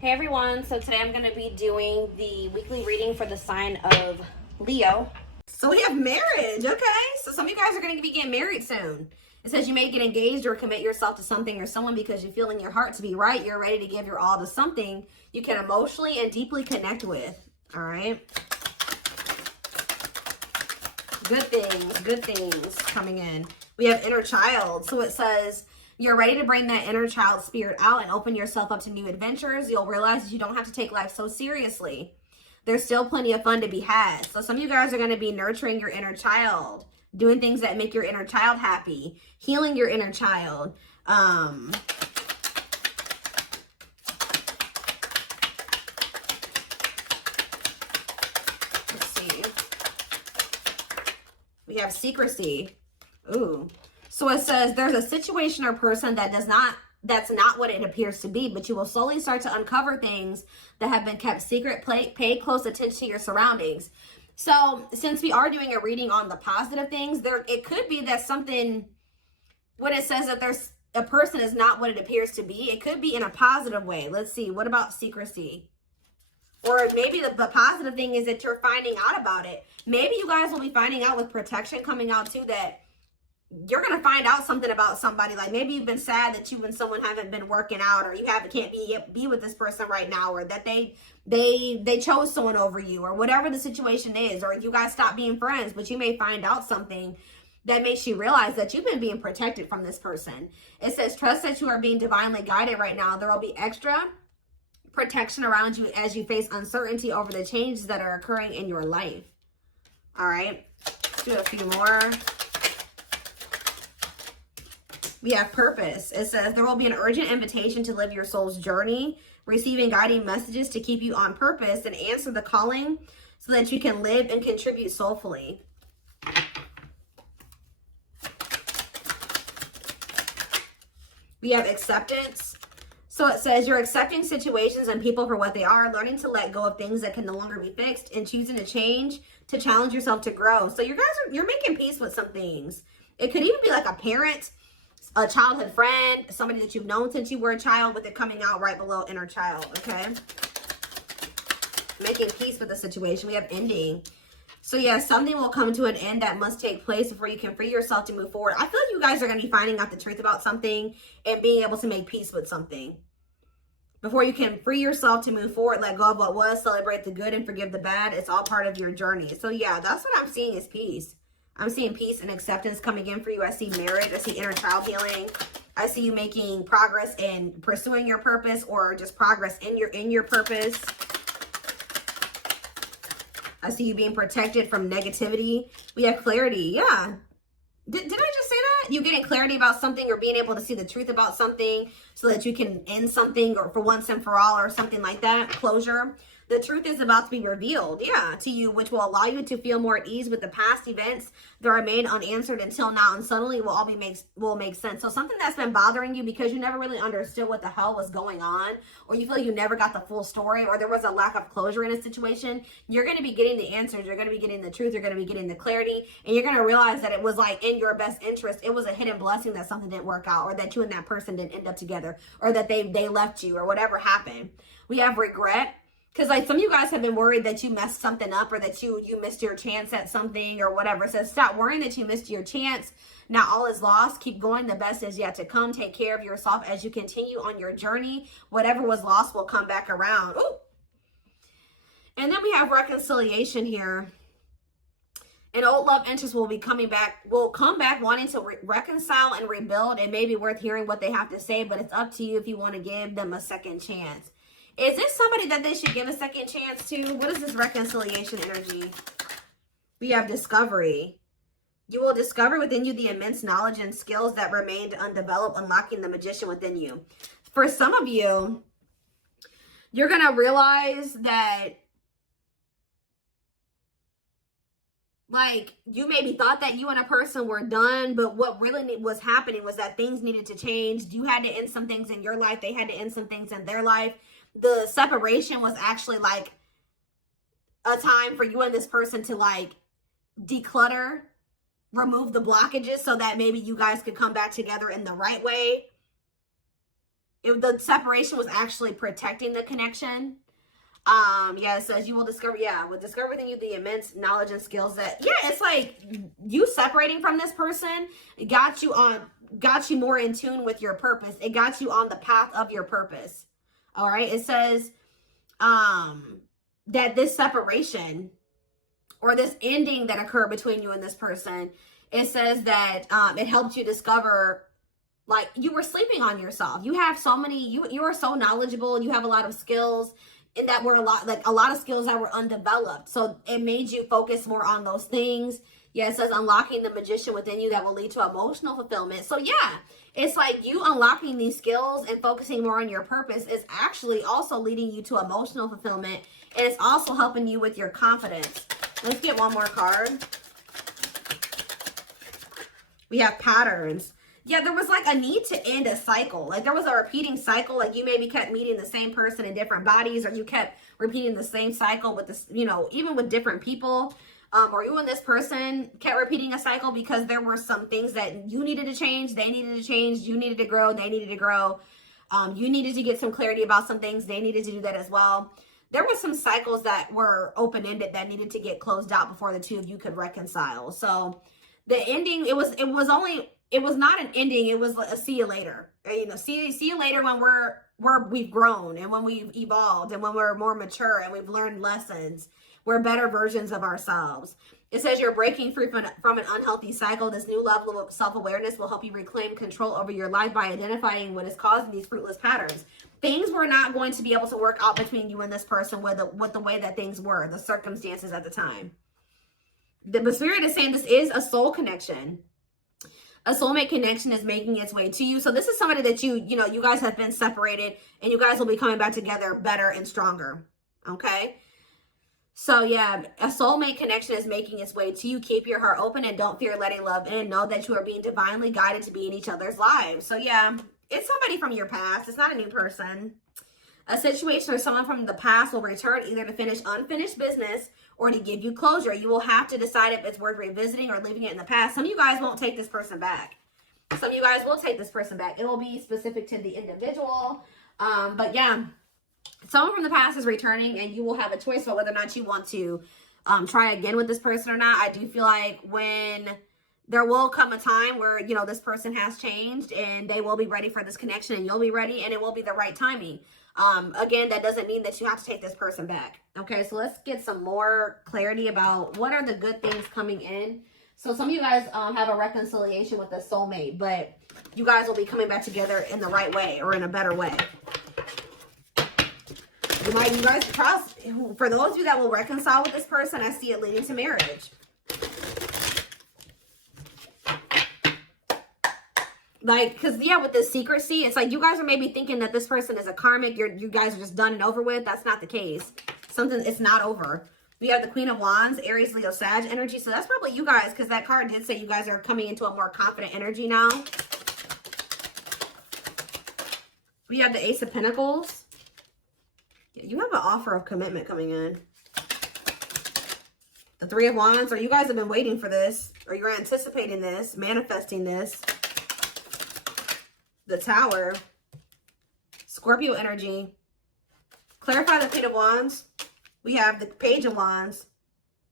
Hey everyone, so today I'm going to be doing the weekly reading for the sign of Leo. So we have marriage, okay? So some of you guys are going to be getting married soon. It says you may get engaged or commit yourself to something or someone because you feel in your heart to be right. You're ready to give your all to something you can emotionally and deeply connect with, all right? Good things coming in. We have inner child. So it says you're ready to bring that inner child spirit out and open yourself up to new adventures. You'll realize that you don't have to take life so seriously. There's still plenty of fun to be had. So some of you guys are going to be nurturing your inner child, doing things that make your inner child happy, healing your inner child. Let's see. We have secrecy. Ooh. So it says there's a situation or person that's not what it appears to be, but you will slowly start to uncover things that have been kept secret. Pay close attention to your surroundings. So since we are doing a reading on the positive things, it could be that something, when it says that there's a person is not what it appears to be, it could be in a positive way. Let's see. What about secrecy? Or maybe the positive thing is that you're finding out about it. Maybe you guys will be finding out with protection coming out too, that you're going to find out something about somebody. Like maybe you've been sad that you and someone haven't been working out, or you can't be with this person right now, or that they chose someone over you, or whatever the situation is, or you guys stopped being friends. But you may find out something that makes you realize that you've been being protected from this person. It says trust that you are being divinely guided right now. There will be extra protection around you as you face uncertainty over the changes that are occurring in your life. All right, let's do a few more. We have purpose. It says there will be an urgent invitation to live your soul's journey, receiving guiding messages to keep you on purpose and answer the calling so that you can live and contribute soulfully. We have acceptance. So it says you're accepting situations and people for what they are, learning to let go of things that can no longer be fixed, and choosing to change, to challenge yourself to grow. So you're making peace with some things. It could even be like a parent, a childhood friend, somebody that you've known since you were a child, with it coming out right below inner child, okay? Making peace with the situation. We have ending. So yeah, something will come to an end that must take place before you can free yourself to move forward. I feel like you guys are going to be finding out the truth about something and being able to make peace with something before you can free yourself to move forward, let go of what was, celebrate the good, and forgive the bad. It's all part of your journey. So yeah, that's what I'm seeing is peace. I'm seeing peace and acceptance coming in for you. I see marriage. I see inner child healing. I see you making progress in pursuing your purpose, or just progress in your purpose. I see you being protected from negativity. We have clarity. Yeah. Did I just say that? You getting clarity about something, or being able to see the truth about something so that you can end something, or for once and for all, or something like that. Closure. The truth is about to be revealed, yeah, to you, which will allow you to feel more at ease with the past events that remain unanswered until now, and suddenly will make sense. So something that's been bothering you because you never really understood what the hell was going on, or you feel like you never got the full story, or there was a lack of closure in a situation, you're going to be getting the answers, you're going to be getting the truth, you're going to be getting the clarity, and you're going to realize that it was like in your best interest. It was a hidden blessing that something didn't work out, or that you and that person didn't end up together, or that they left you, or whatever happened. We have regret. Because like some of you guys have been worried that you messed something up, or that you missed your chance at something, or whatever. It says stop worrying that you missed your chance. Not all is lost. Keep going. The best is yet to come. Take care of yourself as you continue on your journey. Whatever was lost will come back around. Ooh. And then we have reconciliation here. An old love interest will come back wanting to reconcile and rebuild. It may be worth hearing what they have to say, but it's up to you if you want to give them a second chance. Is this somebody that they should give a second chance to? What is this reconciliation energy? We have discovery. You will discover within you the immense knowledge and skills that remained undeveloped, unlocking the magician within you. For some of you, you're going to realize that, like, you maybe thought that you and a person were done, but what really was happening was that things needed to change. You had to end some things in your life. They had to end some things in their life. The separation was actually like a time for you and this person to like declutter, remove the blockages, so that maybe you guys could come back together in the right way. the separation was actually protecting the connection. Yeah, it says you will discover, will discover within you the immense knowledge and skills that, it's like you separating from this person, it got you more in tune with your purpose. It got you on the path of your purpose. All right. It says, that this separation or this ending that occurred between you and this person, it says that, it helped you discover, like, you were sleeping on yourself. You have so many, you are so knowledgeable. You have a lot of skills. And that were a lot of skills that were undeveloped. So it made you focus more on those things. Yeah, it says unlocking the magician within you that will lead to emotional fulfillment. So yeah, it's like you unlocking these skills and focusing more on your purpose is actually also leading you to emotional fulfillment. And it's also helping you with your confidence. Let's get one more card. We have patterns. Yeah, there was like a need to end a cycle. Like there was a repeating cycle. Like you maybe kept meeting the same person in different bodies, or you kept repeating the same cycle with this, even with different people. Or you and this person kept repeating a cycle because there were some things that you needed to change, they needed to change, you needed to grow, they needed to grow. You needed to get some clarity about some things, they needed to do that as well. There were some cycles that were open-ended that needed to get closed out before the two of you could reconcile. So the ending, it was not an ending. It was a see you later. See you later when we've grown and when we've evolved and when we're more mature and we've learned lessons. We're better versions of ourselves. It says you're breaking free from an unhealthy cycle. This new level of self-awareness will help you reclaim control over your life by identifying what is causing these fruitless patterns. Things were not going to be able to work out between you and this person with the way that things were, the circumstances at the time. The Spirit is saying this is a soul connection. A soulmate connection is making its way to you. So this is somebody that you guys have been separated and you guys will be coming back together better and stronger. Okay. So yeah, a soulmate connection is making its way to you. Keep your heart open and don't fear letting love in. Know that you are being divinely guided to be in each other's lives. So yeah, it's somebody from your past. It's not a new person. A situation or someone from the past will return either to finish unfinished business or to give you closure. You will have to decide if it's worth revisiting or leaving it in the past. Some of you guys won't take this person back. Some of you guys will take this person back. It will be specific to the individual. But yeah, someone from the past is returning and you will have a choice about whether or not you want to try again with this person or not. I do feel like when there will come a time where, this person has changed and they will be ready for this connection and you'll be ready and it will be the right timing. Again, that doesn't mean that you have to take this person back. Okay, so let's get some more clarity about what are the good things coming in. So some of you guys have a reconciliation with a soulmate, but you guys will be coming back together in the right way or in a better way. You guys trust, for those of you that will reconcile with this person, I see it leading to marriage. Like, because, with this secrecy, it's like you guys are maybe thinking that this person is a karmic. You guys are just done and over with. That's not the case. It's not over. We have the Queen of Wands, Aries, Leo, Sag energy. So that's probably you guys, because that card did say you guys are coming into a more confident energy now. We have the Ace of Pentacles. You have an offer of commitment coming in. The Three of Wands, or you guys have been waiting for this, or you're anticipating this, manifesting this. The Tower, Scorpio energy. Clarify the Queen of Wands. We have the Page of Wands.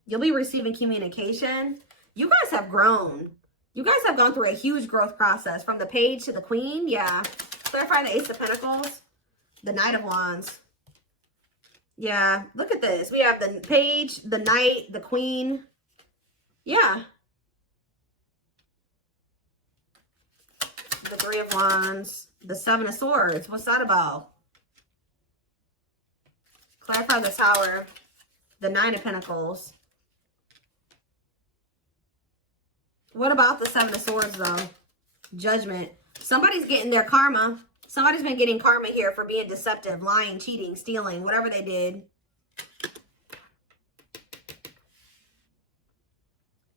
You'll be receiving communication. You guys have grown. You guys have gone through a huge growth process from the Page to the Queen. Yeah. Clarify the Ace of Pentacles. The Knight of Wands. Yeah. Look at this. We have the Page, the Knight, the Queen. Yeah. The Three of Wands, the Seven of Swords. What's that about? Clarify the Tower, the Nine of Pentacles. What about the Seven of Swords, though? Judgment. Somebody's getting their karma. Somebody's been getting karma here for being deceptive, lying, cheating, stealing, whatever they did.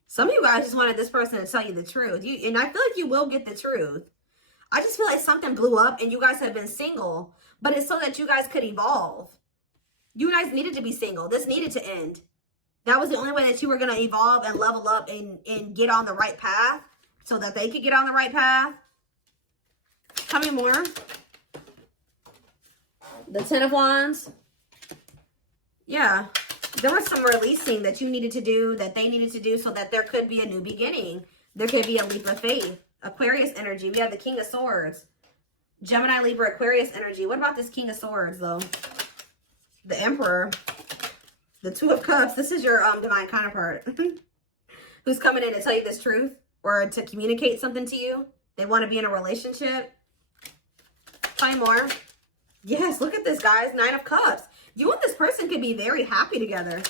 Some of you guys just wanted this person to tell you the truth. And I feel like you will get the truth. I just feel like something blew up and you guys have been single, but it's so that you guys could evolve. You guys needed to be single. This needed to end. That was the only way that you were going to evolve and level up and get on the right path so that they could get on the right path. Tell me more. The Ten of Wands. Yeah. There was some releasing that you needed to do, that they needed to do, so that there could be a new beginning. There could be a leap of faith. Aquarius energy. We have the King of Swords. Gemini, Libra, Aquarius energy. What about this King of Swords, though? The Emperor. The Two of Cups. This is your divine counterpart. Who's coming in to tell you this truth or to communicate something to you. They want to be in a relationship. Find more. Yes, look at this, guys. Nine of Cups. You and this person could be very happy together.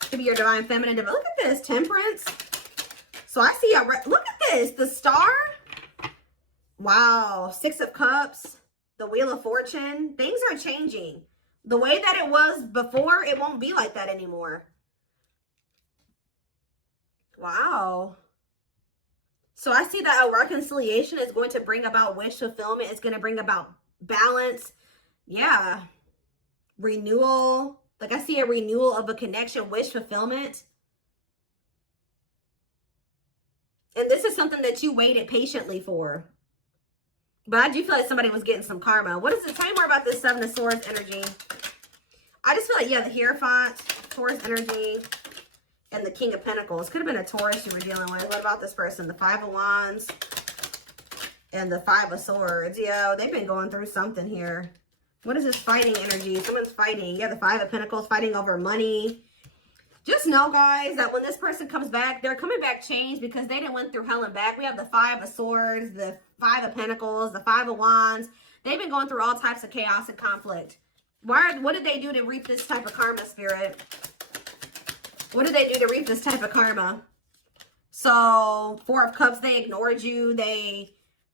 Could be your divine feminine. Look at this. Temperance. So I see look at this. The Star. Wow. Six of Cups. The Wheel of Fortune. Things are changing. The way that it was before, it won't be like that anymore. Wow. So I see that a reconciliation is going to bring about wish fulfillment. It's going to bring about balance. Yeah. Renewal. Like I see a renewal of a connection, wish fulfillment. And this is something that you waited patiently for. But I do feel like somebody was getting some karma. What is it? Tell me more about this Seven of Swords energy. I just feel like, yeah, the Hierophant, Taurus energy, and the King of Pentacles. Could have been a Taurus you were dealing with. What about this person? The Five of Wands and the Five of Swords. Yeah, they've been going through something here. What is this fighting energy? Someone's fighting. Yeah, the Five of Pentacles, fighting over money. Just know, guys, that when this person comes back, they're coming back changed because they didn't went through hell and back. We have the Five of Swords, the Five of Pentacles, the Five of Wands. They've been going through all types of chaos and conflict. What did they do to reap this type of karma, Spirit? What did they do to reap this type of karma? So, Four of Cups, they ignored you. They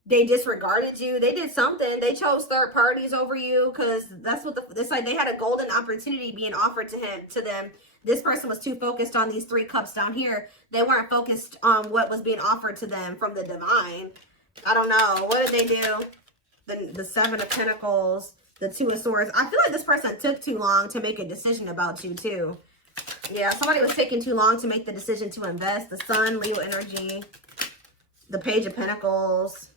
disregarded you. They did something. They chose third parties over you because that's what it's like. They had a golden opportunity being offered to them. This person was too focused on these three cups down here. They weren't focused on what was being offered to them from the divine. I don't know. What did they do? The Seven of Pentacles, the Two of Swords. I feel like this person took too long to make a decision about you too. Yeah, somebody was taking too long to make the decision to invest. The Sun, Leo energy, the Page of Pentacles.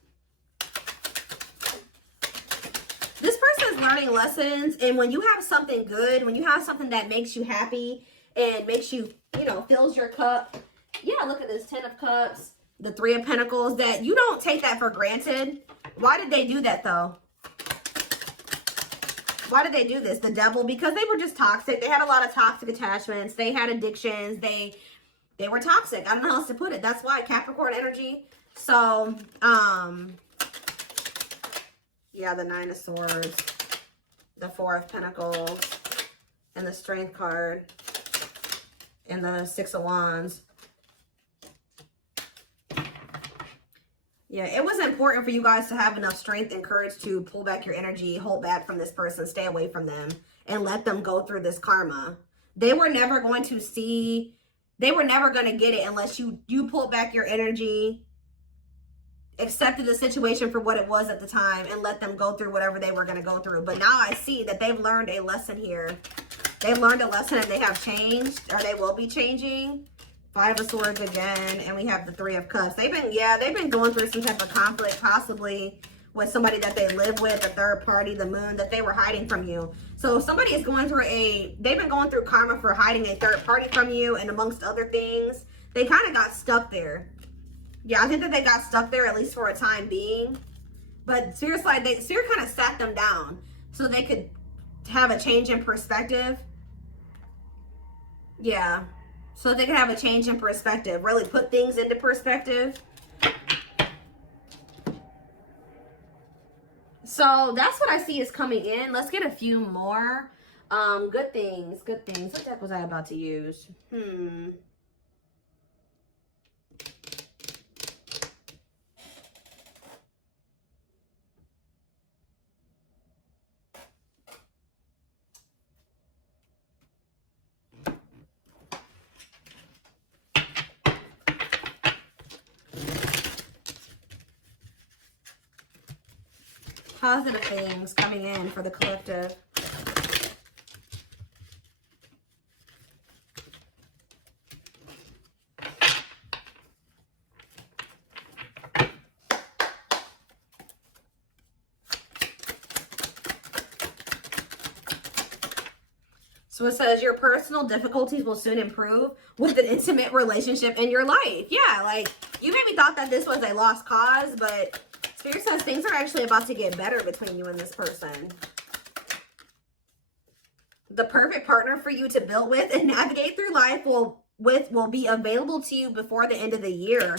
This person is learning lessons, and when you have something good, when you have something that makes you happy and makes you, fills your cup. Yeah, look at this Ten of Cups, the Three of Pentacles, that you don't take that for granted. Why did they do that, though? Why did they do this? The Devil, because they were just toxic. They had a lot of toxic attachments. They had addictions. They were toxic. I don't know how else to put it. That's why Capricorn energy. So, yeah, the Nine of Swords, the Four of Pentacles, and the Strength card, and the Six of Wands. Yeah, it was important for you guys to have enough strength and courage to pull back your energy, hold back from this person, stay away from them, and let them go through this karma. They were never going to get it unless you pulled back your energy, accepted the situation for what it was at the time, and let them go through whatever they were going to go through. But now I see that they've learned a lesson here. They've learned a lesson and they have changed, or they will be changing. Five of Swords again, and we have the Three of Cups. They've been going through some type of conflict, possibly with somebody that they live with, a third party, the Moon, that they were hiding from you. So if somebody is going through they've been going through karma for hiding a third party from you, and amongst other things, they kind of got stuck there. Yeah, I think that they got stuck there, at least for a time being. But seriously, Spirit kind of sat them down so they could have a change in perspective. Yeah. So they can have a change in perspective, really put things into perspective. So that's what I see is coming in. Let's get a few more. Good things, good things. What deck was I about to use? Positive things coming in for the collective. So it says your personal difficulties will soon improve with an intimate relationship in your life. Yeah, like you maybe thought that this was a lost cause, but Spirit says things are actually about to get better between you and this person. The perfect partner for you to build with and navigate through life will be available to you before the end of the year.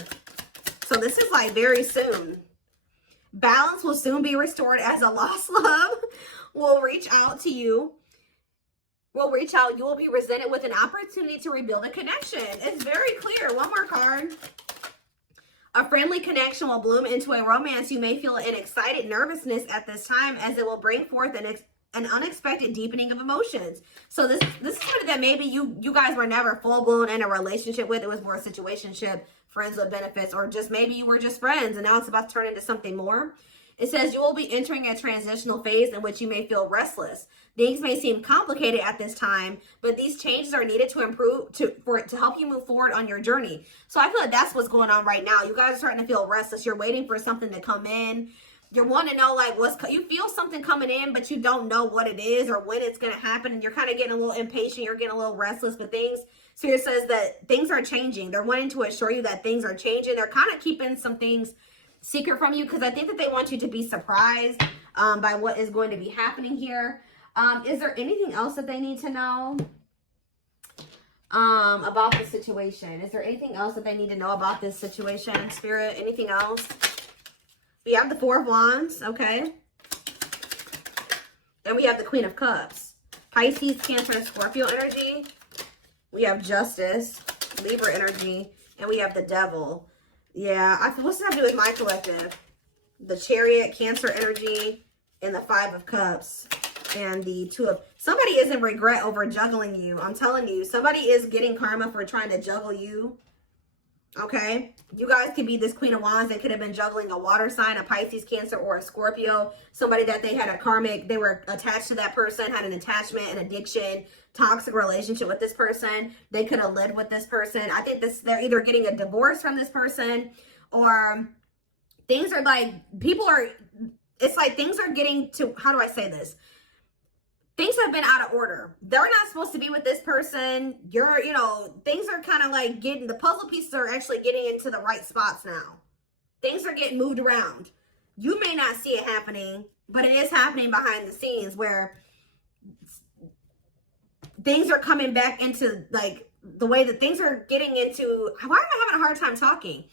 So this is like very soon. Balance will soon be restored as a lost love will reach out to you. You will be presented with an opportunity to rebuild a connection. It's very clear. One more card. A friendly connection will bloom into a romance. You may feel an excited nervousness at this time as it will bring forth an unexpected deepening of emotions. So this is somebody that maybe you guys were never full-blown in a relationship with. It was more a situationship, friends with benefits, or just maybe you were just friends and now it's about to turn into something more. It says you will be entering a transitional phase in which you may feel restless. Things may seem complicated at this time, but these changes are needed to improve to help you move forward on your journey. So I feel like that's what's going on right now. You guys are starting to feel restless. You're waiting for something to come in. You want to know like you feel something coming in, but you don't know what it is or when it's going to happen. And you're kind of getting a little impatient. You're getting a little restless, but Spirit says that things are changing. They're wanting to assure you that things are changing. They're kind of keeping some things secret from you because I think that they want you to be surprised by what is going to be happening here. Is there anything else that they need to know about the situation? Is there anything else that they need to know about this situation, Spirit? Anything else? We have the Four of Wands, okay? And we have the Queen of Cups. Pisces, Cancer, Scorpio energy. We have Justice, Libra energy, and we have the Devil. Yeah, what's that have to do with my collective? The Chariot, Cancer energy, and the Five of Cups. And the Two of... Somebody is in regret over juggling you. I'm telling you. Somebody is getting karma for trying to juggle you. Okay? You guys could be this Queen of Wands. They could have been juggling a water sign, a Pisces, Cancer, or a Scorpio. Somebody that they had a karmic... They were attached to that person, had an attachment, an addiction, toxic relationship with this person. They could have lived with this person. I think they're either getting a divorce from this person or things are like... It's like things are getting to... How do I say this? Things have been out of order. They're not supposed to be with this person. Things are kind of like the puzzle pieces are actually getting into the right spots now. Things are getting moved around. You may not see it happening, but it is happening behind the scenes where things are coming back into like the way that things are getting into. Why am I having a hard time talking?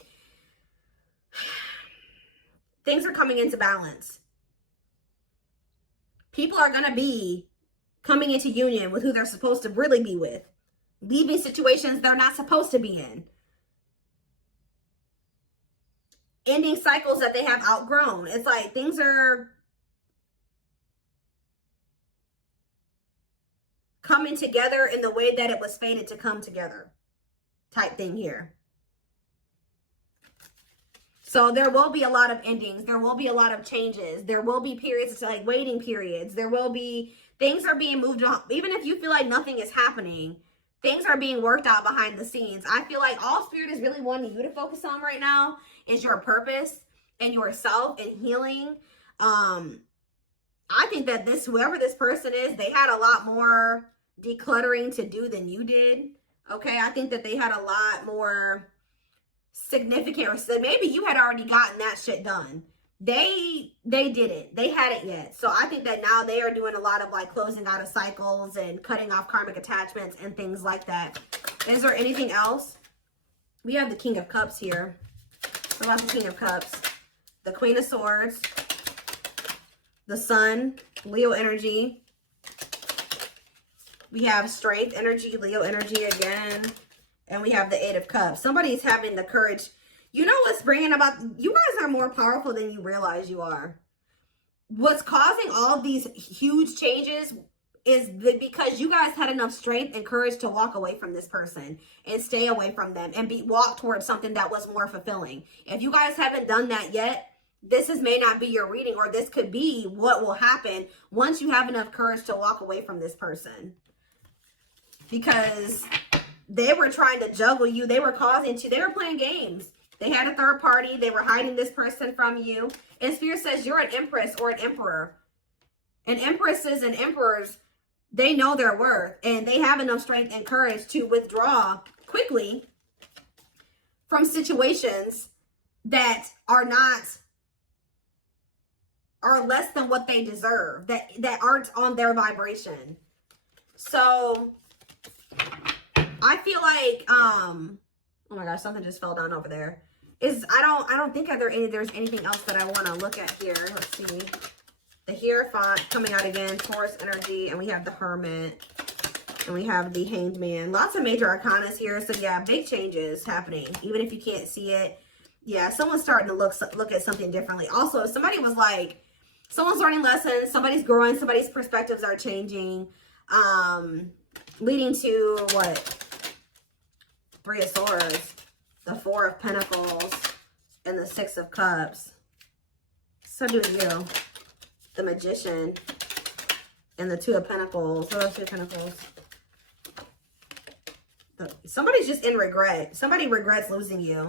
Things are coming into balance. People are going to be coming into union with who they're supposed to really be with. Leaving situations they're not supposed to be in. Ending cycles that they have outgrown. It's like things are coming together in the way that it was fated to come together. Type thing here. So there will be a lot of endings. There will be a lot of changes. There will be periods, like waiting periods. There will be... Things are being moved on. Even if you feel like nothing is happening, things are being worked out behind the scenes. I feel like all Spirit is really wanting you to focus on right now is your purpose and yourself and healing. I think that whoever this person is, they had a lot more decluttering to do than you did. Okay, I think that they had a lot more significant. So maybe you had already gotten that shit done. They didn't. They hadn't yet. So I think that now they are doing a lot of like closing out of cycles and cutting off karmic attachments and things like that. Is there anything else? We have the King of Cups here. What about the King of Cups? The Queen of Swords. The Sun. Leo energy. We have Strength energy. Leo energy again. And we have the Eight of Cups. Somebody's having the courage... You know what's bringing about... You guys are more powerful than you realize you are. What's causing all of these huge changes is because you guys had enough strength and courage to walk away from this person and stay away from them and walk towards something that was more fulfilling. If you guys haven't done that yet, this may not be your reading, or this could be what will happen once you have enough courage to walk away from this person. Because they were trying to juggle you. They were playing games. They had a third party. They were hiding this person from you. And Spirit says you're an empress or an emperor. And empresses and emperors, They know their worth, and they have enough strength and courage to withdraw quickly from situations that are less than what they deserve, that aren't on their vibration. So I feel like, oh my gosh, something just fell down over there. I don't think there's anything else that I want to look at here. Let's see. The Hierophant coming out again, Taurus energy, and we have the Hermit, and we have the Hanged Man. Lots of major arcanas here. So yeah, big changes happening, even if you can't see it. Yeah, someone's starting to look at something differently. Also, if somebody was like, someone's learning lessons, somebody's growing, somebody's perspectives are changing, leading to what? Three of Swords, the Four of Pentacles, and the Six of Cups. So do you. The Magician, and the Two of Pentacles. What else? Two of Pentacles. Somebody's just in regret. Somebody regrets losing you.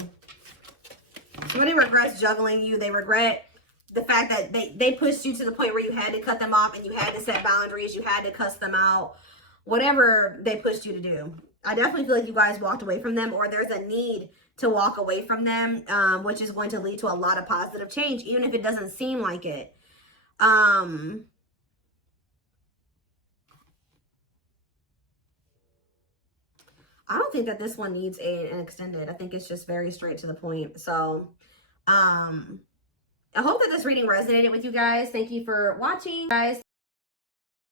Somebody regrets juggling you. They regret the fact that they pushed you to the point where you had to cut them off and you had to set boundaries. You had to cuss them out. Whatever they pushed you to do. I definitely feel like you guys walked away from them, or there's a need to walk away from them, which is going to lead to a lot of positive change, even if it doesn't seem like it. I don't think that this one needs an extended. I think it's just very straight to the point. So, I hope that this reading resonated with you guys. Thank you for watching, guys.